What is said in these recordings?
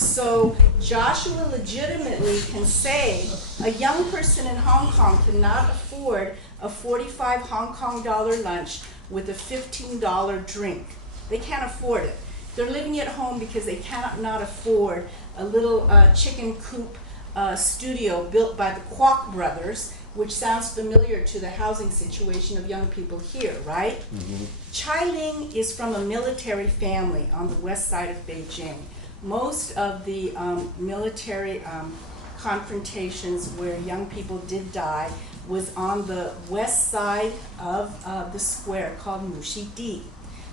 So Joshua legitimately can say a young person in Hong Kong cannot afford a 45 Hong Kong dollar lunch with a $15 drink. They can't afford it. They're living at home because they cannot afford a little chicken coop studio built by the Kwok brothers, which sounds familiar to the housing situation of young people here, right? Mm-hmm. Chai Ling is from a military family on the west side of Beijing. Most of the military confrontations where young people did die was on the west side of the square called Muxidi.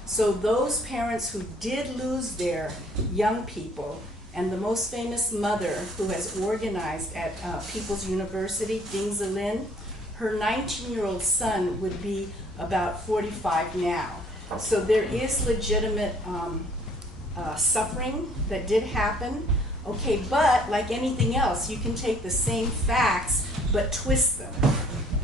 So those parents who did lose their young people, and the most famous mother who has organized at People's University, Ding Zilin, her 19-year-old son would be about 45 now. So there is legitimate suffering that did happen. Okay, but like anything else, you can take the same facts but twist them,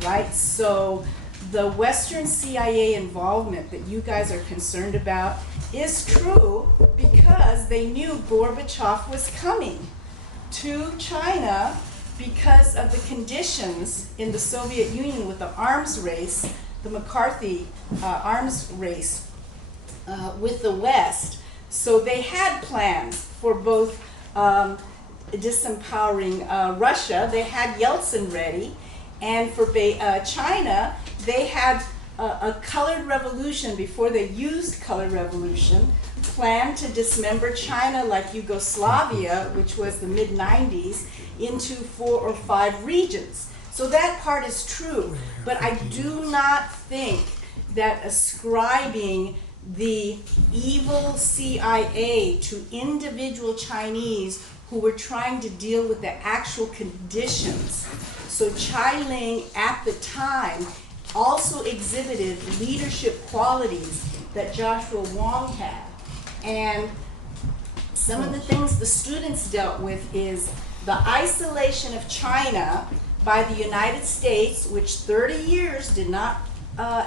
right? So the Western CIA involvement that you guys are concerned about is true because they knew Gorbachev was coming to China because of the conditions in the Soviet Union with the arms race, the McCarthy arms race with the West. So they had plans for both disempowering Russia. They had Yeltsin ready, and for China, they had a colored revolution before they used colored revolution, planned to dismember China like Yugoslavia, which was the mid-90s, into 4 or 5 regions. So that part is true, but I do not think that ascribing the evil CIA to individual Chinese who were trying to deal with the actual conditions. So Chai Ling at the time also exhibited leadership qualities that Joshua Wong had. And some of the things the students dealt with is the isolation of China by the United States, which 30 years did not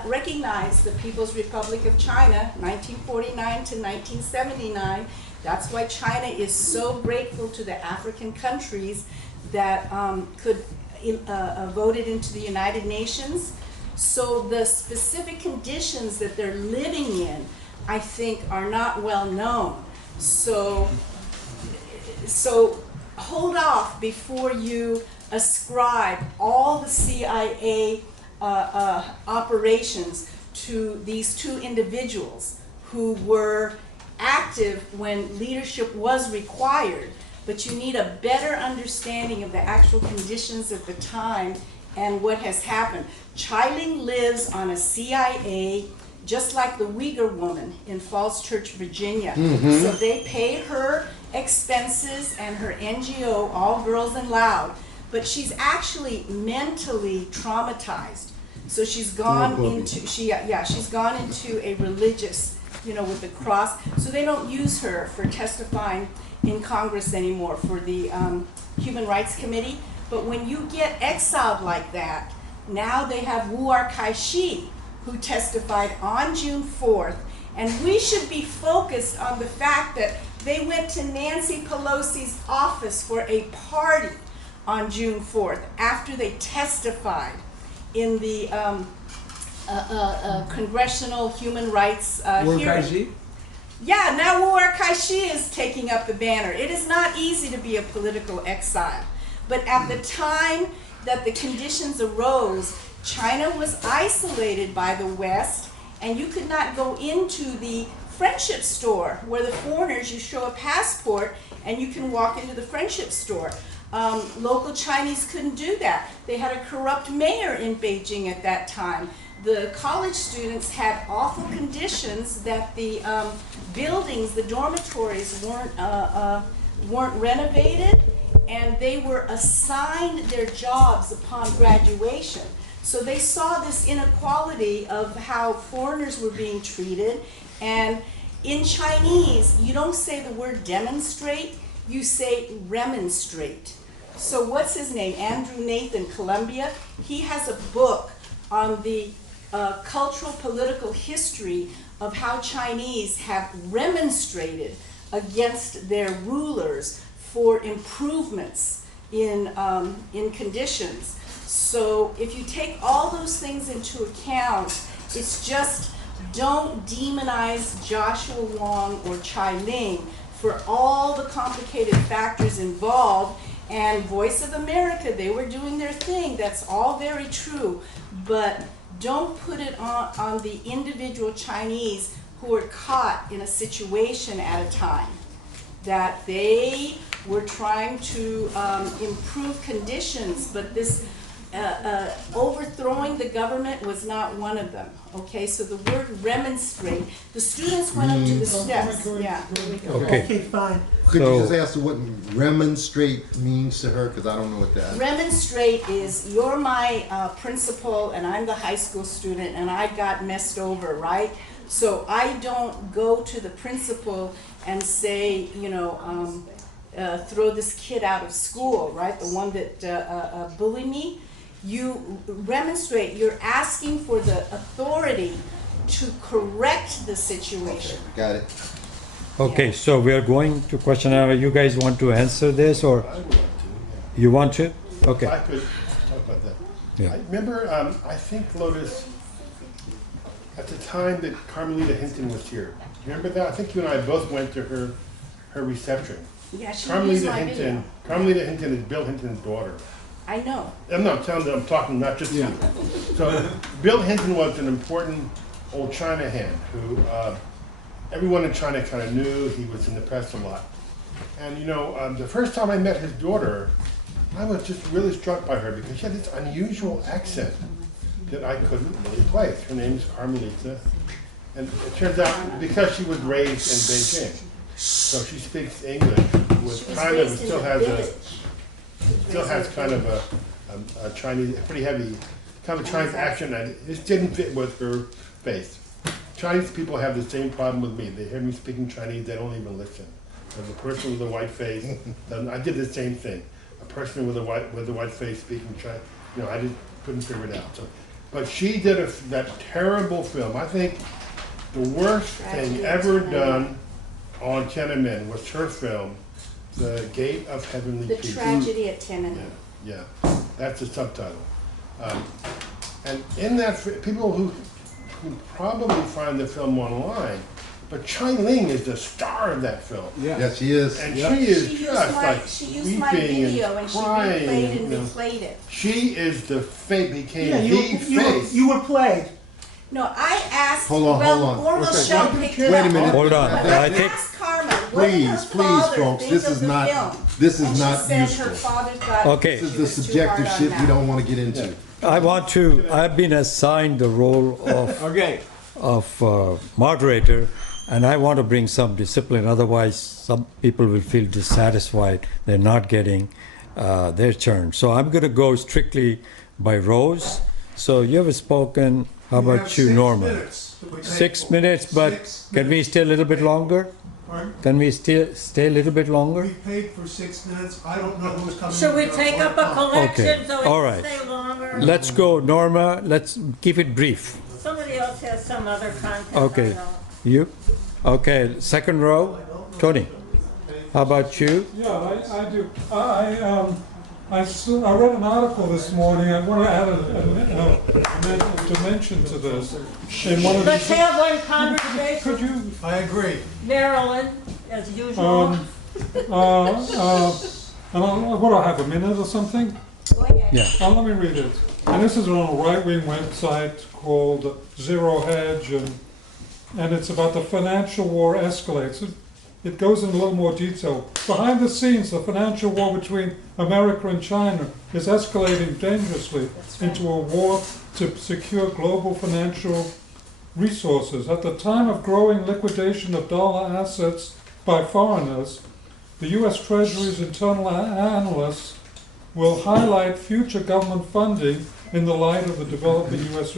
recognize the People's Republic of China, 1949 to 1979. That's why China is so grateful to the African countries that could voted into the United Nations. So the specific conditions that they're living in, I think, are not well known. So hold off before you ascribe all the CIA operations to these two individuals who were active when leadership was required, but you need a better understanding of the actual conditions at the time and what has happened. Chai Ling lives on a CIA, just like the Uyghur woman in Falls Church, Virginia. Mm-hmm. So they pay her expenses and her NGO, All Girls and Loud, but she's actually mentally traumatized. So she's gone into she's gone into a religious, with the cross. So they don't use her for testifying in Congress anymore for the Human Rights Committee. But when you get exiled like that, now they have Wu Kai-shi, who testified on June 4th, and we should be focused on the fact that they went to Nancy Pelosi's office for a party on June 4th after they testified in the Congressional Human Rights hearing. Yeah, now Wu Kai-shi is taking up the banner. It is not easy to be a political exile. But at the time that the conditions arose, China was isolated by the West, and you could not go into the friendship store where the foreigners, you show a passport and you can walk into the friendship store. Local Chinese couldn't do that. They had a corrupt mayor in Beijing at that time. The college students had awful conditions that the buildings, the dormitories weren't renovated, and they were assigned their jobs upon graduation. So they saw this inequality of how foreigners were being treated. And in Chinese, you don't say the word demonstrate, you say remonstrate. So what's his name? Andrew Nathan, Columbia. He has a book on the cultural political history of how Chinese have remonstrated against their rulers for improvements in conditions. So if you take all those things into account, it's just don't demonize Joshua Wong or Chai Ling for all the complicated factors involved. And Voice of America, they were doing their thing. That's all very true. But don't put it on the individual Chinese who are caught in a situation at a time, that they were trying to improve conditions, but this overthrowing the government was not one of them. Okay, so the word remonstrate, the students went up to the steps. Yeah. Okay, fine. Could you just ask her what remonstrate means to her? Because I don't know what that is. Remonstrate is, you're my principal and I'm the high school student and I got messed over, right? So I don't go to the principal and say, you know, throw this kid out of school, right? The one that bullied me. You remonstrate, you're asking for the authority to correct the situation. Got it. Okay, so we are going to question hour. You guys want to answer this, or I would like to. you want to? Okay. I could talk about that. Yeah. I remember, I think, Lotus, at the time that Carmelita Hinton was here, do you remember that? I think you and I both went to her reception. Yeah, she used my video. Carmelita Hinton is Bill Hinton's daughter. I know. I'm not telling them, I'm talking not just to you. So Bill Hinton was an important old China hand who everyone in China kind of knew. He was in the press a lot. And you know, the first time I met his daughter, I was just really struck by her because she had this unusual accent that I couldn't really place. Her name is Carmelita. And it turns out because she was raised in Beijing, so she speaks English with kind of, still has kind of a Chinese, pretty heavy, kind of Chinese accent, and it just didn't fit with her face. Chinese people have the same problem with me. They hear me speaking Chinese, they don't even listen. There's a person with a white face, I did the same thing. A person with a white face speaking Chinese, you know, I just couldn't figure it out. So, but she did that terrible film. I think the worst thing ever done on Tiananmen was her film, The Gate of Heavenly Peace. The Tragedy at Tiananmen. Yeah, that's the subtitle. And in that, people who probably find the film online, but Chai Ling is the star of that film. Yeah. Yes, she is. And she is She just like she used my video and she replayed and replayed it. She is the face, became Yeah, the face. you were played. No, I asked, Hold on. or Michelle picked it Wait up. a minute. Hold on. But I let's think ask Karma, what did her Please, father folks, think this of is the not, film? this is And not she said her useful. father thought Okay. she This is the was too subjective hard on shit we that. don't want to get into. I've been assigned the role of moderator, and I want to bring some discipline. Otherwise, some people will feel dissatisfied. They're not getting their turn. So I'm going to go strictly by rows. So you have spoken. How about you, Norma? 6 minutes, but can we stay a little bit longer? Pardon? Can we stay a little bit longer? We paid for 6 minutes. I don't know who's coming. Should we take up a collection so All we right. can stay longer? Let's go, Norma. Let's keep it brief. Somebody else has some other content. Okay. I know. You? Okay, second row. Tony, how about you? Yeah, I do. I read an article this morning. I want to add a dimension to this. In one of Let's the, have one could conversation. you? I agree. Marilyn, as usual. And what do I have, a minute or something? Go ahead. Yeah. Let me read it. And this is on a right-wing website called Zero Hedge, and it's about the financial war escalates. It goes into a little more detail. Behind the scenes, the financial war between America and China is escalating dangerously into a war to secure global financial resources. At the time of growing liquidation of dollar assets by foreigners, the U.S. Treasury's internal analysts will highlight future government funding in the light of the developing U.S.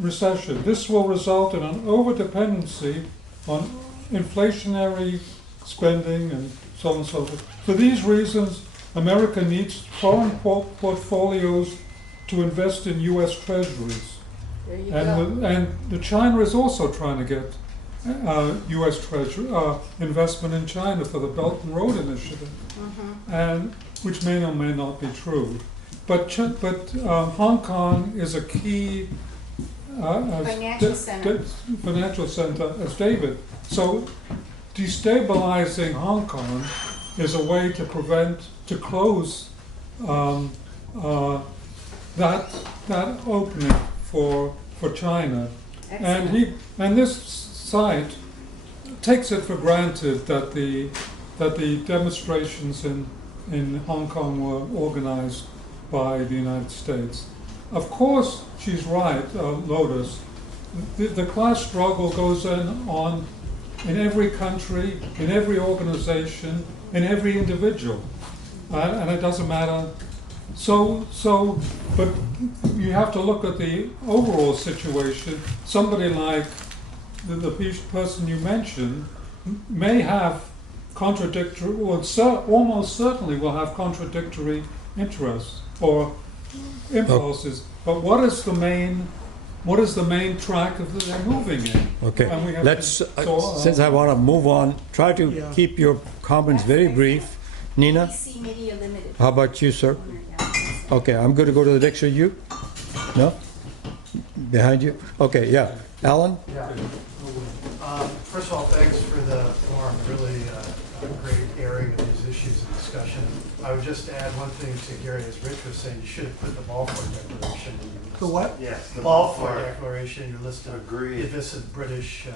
recession. This will result in an overdependency on inflationary spending and so on and so forth. For these reasons, America needs foreign portfolios to invest in U.S. treasuries. There you go. And the China is also trying to get U.S. Treasury investment in China for the Belt and Road Initiative, and which may or may not be true. But Hong Kong is a key Financial center. financial center, as David. So destabilizing Hong Kong is a way to close that opening for China. And this site takes it for granted that the demonstrations in Hong Kong were organized by the United States. Of course, she's right, Lotus. The class struggle goes on in every country, in every organization, in every individual, and it doesn't matter. But you have to look at the overall situation. Somebody like the person you mentioned may have contradictory, or almost certainly will have contradictory interests or impulses. But what is the main track that they're moving in? Okay, And we have let's, to- since I want to move on, try to Yeah. keep your comments very brief. Nina, PC Media Limited. how about you, sir? Okay, I'm going to go to the next. You? No? Behind you? Okay, yeah. Alan? Yeah. First of all, thanks for the forum. Really a great airing of these issues and discussion. I would just add one thing to Gary, as Rich was saying, you should have put the Balfour Declaration in your list. The what? Yes, the Balfour Declaration in your list of Agreed. divisive British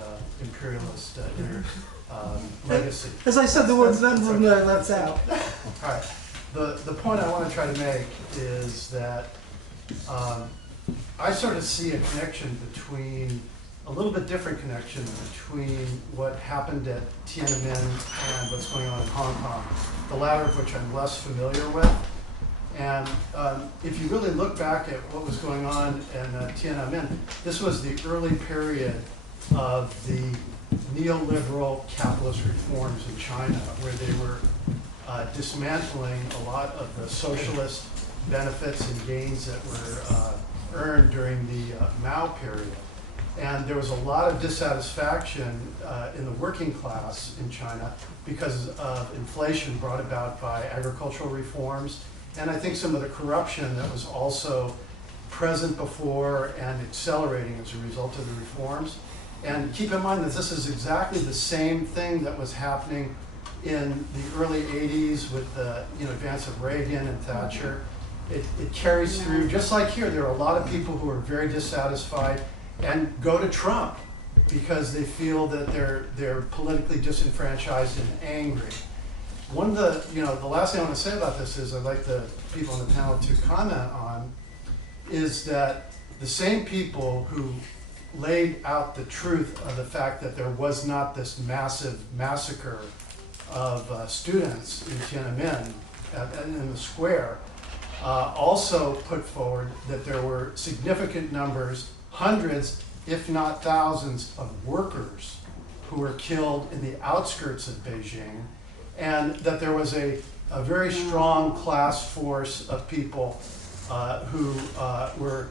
imperialist legacy. As I said, there was none of them that I left out. All right. The point I want to try to make is that I sort of see a connection between, a little bit different connection between what happened at Tiananmen and what's going on in Hong Kong, the latter of which I'm less familiar with. And if you really look back at what was going on in Tiananmen, this was the early period of the neoliberal capitalist reforms in China, where they were dismantling a lot of the socialist benefits and gains that were earned during the Mao period. And there was a lot of dissatisfaction in the working class in China because of inflation brought about by agricultural reforms, and I think some of the corruption that was also present before and accelerating as a result of the reforms. And keep in mind that this is exactly the same thing that was happening in the early 80s with the advance of Reagan and Thatcher. It carries through, just like here, there are a lot of people who are very dissatisfied and go to Trump because they feel that they're politically disenfranchised and angry. One of the last thing I want to say about this is, I'd like the people on the panel to comment on, is that the same people who laid out the truth of the fact that there was not this massive massacre of students in Tiananmen in the square, also put forward that there were significant numbers, hundreds, if not thousands, of workers who were killed in the outskirts of Beijing, and that there was a very strong class force of people who were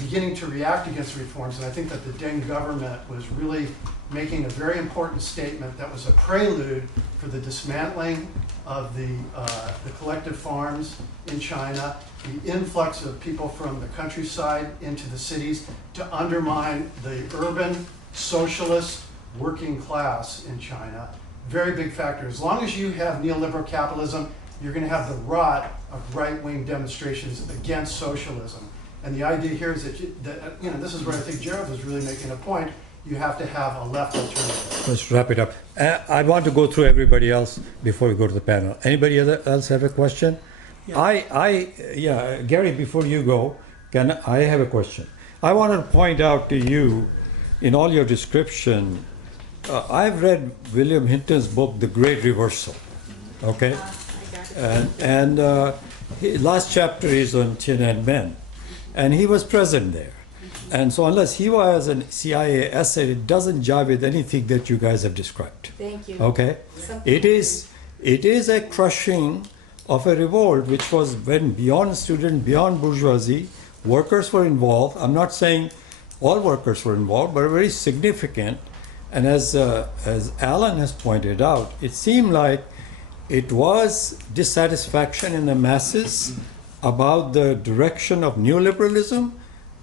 beginning to react against reforms. And I think that the Deng government was really making a very important statement that was a prelude for the dismantling of the collective farms in China, the influx of people from the countryside into the cities to undermine the urban socialist working class in China. Very big factor. As long as you have neoliberal capitalism, you're going to have the rot of right-wing demonstrations against socialism. And the idea here is that this is where I think Gerald was really making a point. You have to have a left alternative. Let's wrap it up. I want to go through everybody else before we go to the panel. Anybody else have a question? Yeah. Gary, before you go, I have a question. I wanted to point out to you, in all your description, I've read William Hinton's book, The Great Reversal. Okay? And last chapter is on Tiananmen. And he was present there. And so unless he was a CIA asset, it doesn't jive with anything that you guys have described. Thank you. Okay? It is a crushing of a revolt which was when beyond student, beyond bourgeoisie, workers were involved. I'm not saying all workers were involved, but very significant. And as Alan has pointed out, it seemed like it was dissatisfaction in the masses about the direction of neoliberalism,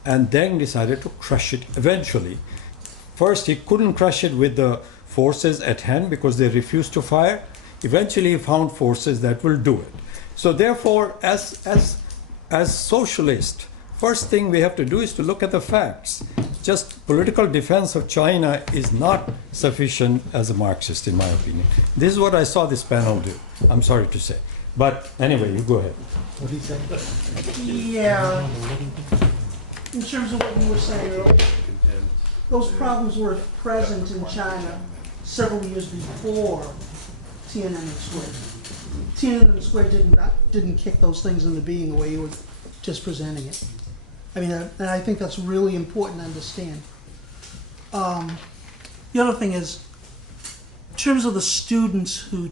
and then decided to crush it eventually. First, he couldn't crush it with the forces at hand because they refused to fire. Eventually, he found forces that will do it. So therefore, as socialists, first thing we have to do is to look at the facts. Just political defense of China is not sufficient as a Marxist, in my opinion. This is what I saw this panel do, I'm sorry to say. But anyway, you go ahead. What did he say? Yeah. In terms of what you were saying earlier, those problems were present in China several years before Tiananmen Square. Tiananmen Square didn't kick those things into being the way you were just presenting it. I mean, and I think that's really important to understand. The other thing is, in terms of the students who